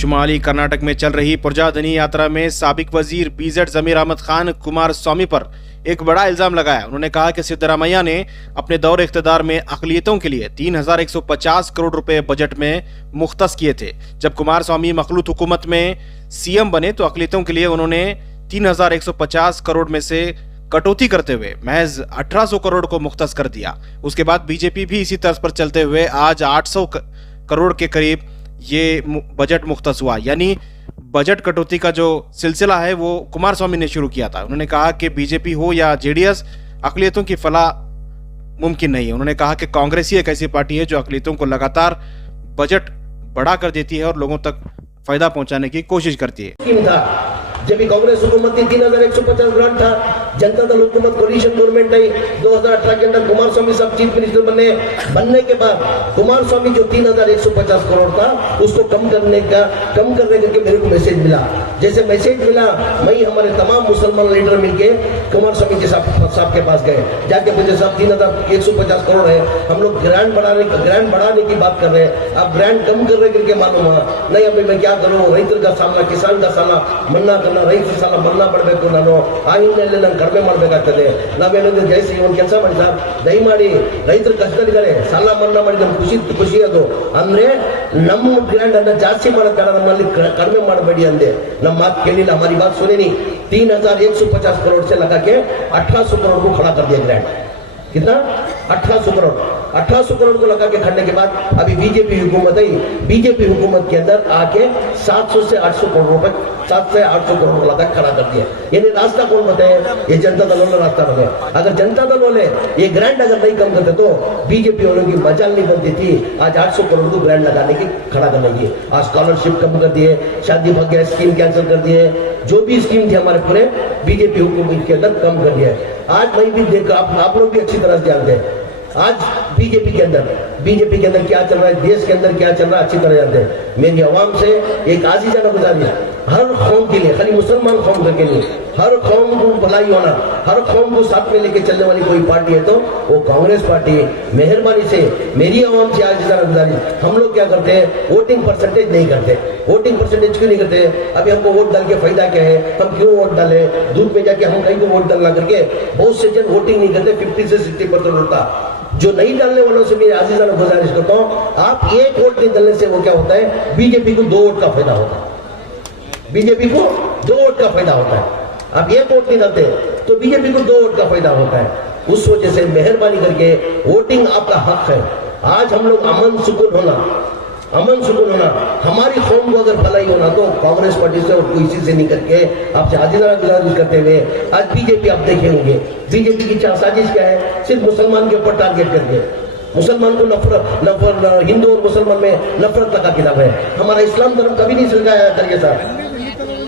शुमाली कर्नाटक में चल रही प्रजाधनी यात्रा में साबिक वजीर बीजेड जमीर अहमद खान कुमारस्वामी पर एक बड़ा इल्जाम लगाया। उन्होंने कहा कि सिद्धरामैया ने अपने दौर इख्तिदार में अक़लियतों के लिए 3,150 करोड़ रुपए बजट में मुख्तस किए थे। जब कुमारस्वामी मखलूत हुकूमत में सीएम बने तो अक़लियतों के लिए उन्होंने 3,150 करोड़ में से कटौती करते हुए महज 1800 करोड़ को मुख्तस कर दिया। उसके बाद बीजेपी भी इसी तर्ज पर चलते हुए आज 800 करोड़ के करीब ये बजट मुख्तस हुआ। यानी बजट कटौती का जो सिलसिला है वो कुमारस्वामी ने शुरू किया था। उन्होंने कहा कि बीजेपी हो या जेडीएस, अक़लियतों की फलाह मुमकिन नहीं है। उन्होंने कहा कि कांग्रेस ही एक ऐसी पार्टी है जो अक़लियतों को लगातार बजट बढ़ा कर देती है और लोगों तक फायदा पहुंचाने की कोशिश करती है। जब कांग्रेस हुकूमत थी 3,150 ग्रांट था। जनता दल हुकूमत कोलिशन गवर्नमेंट आई 2018 के अंदर कुमारस्वामी साहब चीफ मिनिस्टर बनने के बाद कुमारस्वामी जो 3,150 करोड़ था उसको कम करने के मेरे को मैसेज मिला। जैसे मैसेज मिला मैं हमारे तमाम मुसलमान लीडर मिलके कुमारस्वामी जी साहब के पास गए। जाके पूछे साहब 3,150 करोड़ है, हम लोग ग्रांट बढ़ाने की बात कर रहे हैं, आप ग्रांट कम कर रहे करके मालूम हुआ नहीं। अभी मैं क्या करूँ, रैतर का सामना किसान का सामना मन्ना ರೈತರ ಸಾಲ ಮನ್ನಾ ಮಾಡಬೇಕು, ನಾನು ಆ ಹಿನ್ನೆಲೆಯಲ್ಲಿ ನಾನು ಕಡಿಮೆ ಮಾಡಬೇಕಾಗ್ತದೆ। ನಾವೇನಂದ್ರೆ ಜಯಶ್ರೀ ಒಂದು ಕೆಲಸ ಮಾಡಿ ಸರ್, ದಯಮಾಡಿ ರೈತರು ಕಷ್ಟದಲ್ಲಿದ್ದಾರೆ, ಸಾಲ ಮನ್ನಾ ಮಾಡಿ ನಮ್ಗೆ ಖುಷಿ ಅದು ಅಂದ್ರೆ ನಮ್ಮ ಗ್ರಾಂಡ್ ಅನ್ನ ಜಾಸ್ತಿ ಮಾಡೋಕೆ ನಮ್ಮಲ್ಲಿ ಕಡಿಮೆ ಮಾಡಬೇಡಿ ಅಂದೆ। ನಮ್ಮ ಮಾತು ಕೇಳಿಲ್ಲ, हमारी बात सुनी नहीं। 3,150 करोड़ से लगा के 1,800 करोड़ को खड़ा कर दिया ग्रांट। कितना? 1,800 करोड़। 1,800 करोड़ को लगा के खड़ने के बाद अभी बीजेपी हुकूमत आई। बीजेपी हुकूमत के अंदर आके 700 से 800 करोड़ रुपए 700 से 800 करोड़ लगा खड़ा कर दिया। यानी रास्ता कौन बताए? ये जनता दल वाले रास्ता बताए। अगर जनता दल वाले ये ग्रांट अगर नहीं कम करते तो बीजेपी वालों की मजाल नहीं बनती थी आज 800 करोड़ को ग्रांट लगाने की खड़ा करने की। आज स्कॉलरशिप कम कर दिए, शादी भाग्य स्कीम कैंसिल कर दिए, जो भी स्कीम थी हमारे पूरे बीजेपी हुकूमत के अंदर कम कर दिया। आज मैं भी देखा, आप लोग भी अच्छी तरह से जानते हैं आज बीजेपी के अंदर क्या चल रहा है, देश के अंदर क्या चल रहा है अच्छी तरह जानते हैं। मेरी आवाम से एक आजीजाना गुजारिश, हर कौम के लिए, खाली मुसलमान कौम के लिए, हर कौम को भलाई होना, हर कौम को साथ में लेके चलने वाली कोई पार्टी है तो वो कांग्रेस पार्टी है। मेहरबानी से मेरी आवाम से आजीजाना गुजारिश, हम लोग क्या करते हैं, वोटिंग परसेंटेज नहीं करते। वोटिंग परसेंटेज क्यों नहीं करते? अभी हमको वोट डाल के फायदा क्या है, हम क्यों वोट डाले? दूध में जाके हम कहीं को वोट डालना करके बहुत से जन वोटिंग नहीं करते। 50 से 60% होता। जो नहीं डालने वालों से मेरी आजीजाना गुजारिश करता हूं, आप एक वोट नहीं डालने से वो क्या होता है, बीजेपी को 2 वोट का फायदा होता है। बीजेपी को 2 वोट का फायदा होता है। आप एक वोट नहीं डालते तो बीजेपी को 2 वोट का फायदा होता है। उस वजह से मेहरबानी करके वोटिंग आपका हक है। आज हम लोग अमन सुकून होना, हमारी कौम को अगर भलाई होना तो कांग्रेस पार्टी से और किसी से नहीं करके आपसे आजीजाना गुजारिश करते हुए आज बीजेपी आप देखेंगे बीजेपी की साजिश क्या है, सिर्फ मुसलमान के ऊपर टारगेट करके मुसलमान को नफरत हिंदू और मुसलमान में नफरत लगा किताब है। हमारा इस्लाम धर्म कभी नहीं सिखाया करके साहब,